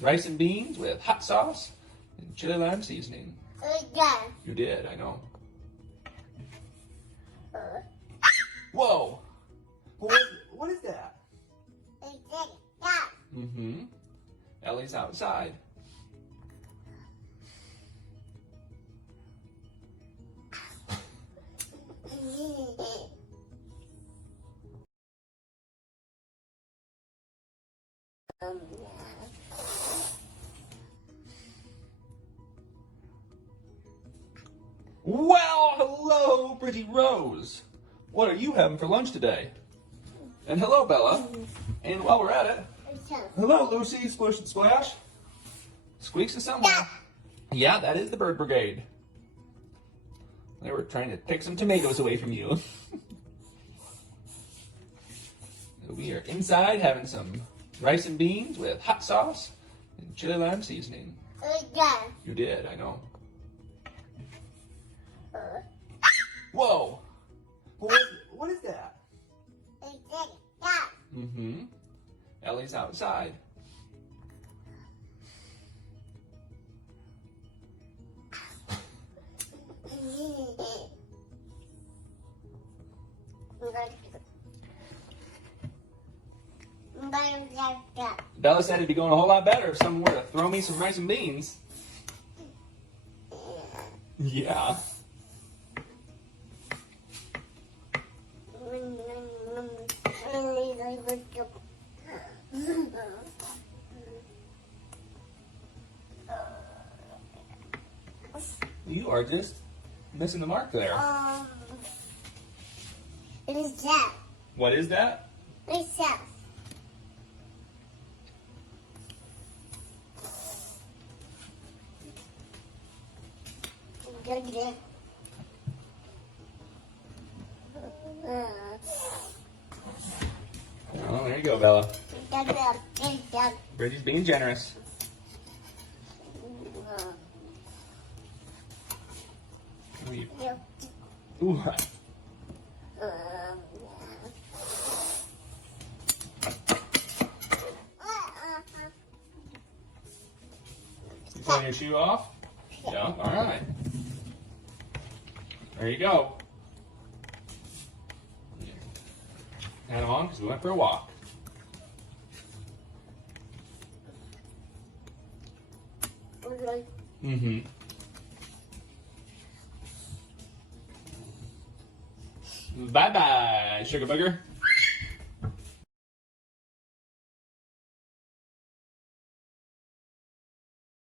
rice and beans with hot sauce and chili lime seasoning. Yeah. You did, I know. Whoa! What is that? Mm-hmm. Ellie's outside. Well, hello, Bridgie Rose. What are you having for lunch today? And hello, Bella. And while we're at it, hello, Lucy, Splish and Splash. Squeaks is somewhere. Yeah, that is the Bird Brigade. They were trying to take some tomatoes away from you. We are inside having some rice and beans with hot sauce and chili lime seasoning. Yeah. You did, I know. Whoa! What is that? Mm-hmm. Ellie's outside. Bella said it'd be going a whole lot better if someone were to throw me some rice and beans. Yeah. You are just missing the mark there. It is that. What is that? It's that. Oh, there you go, Bella. Bridgie's being generous. Ooh. You pulling your shoe off? Yeah, all right. There you go. Had them on because we went for a walk. Mm-hmm. Bye-bye, sugar booger.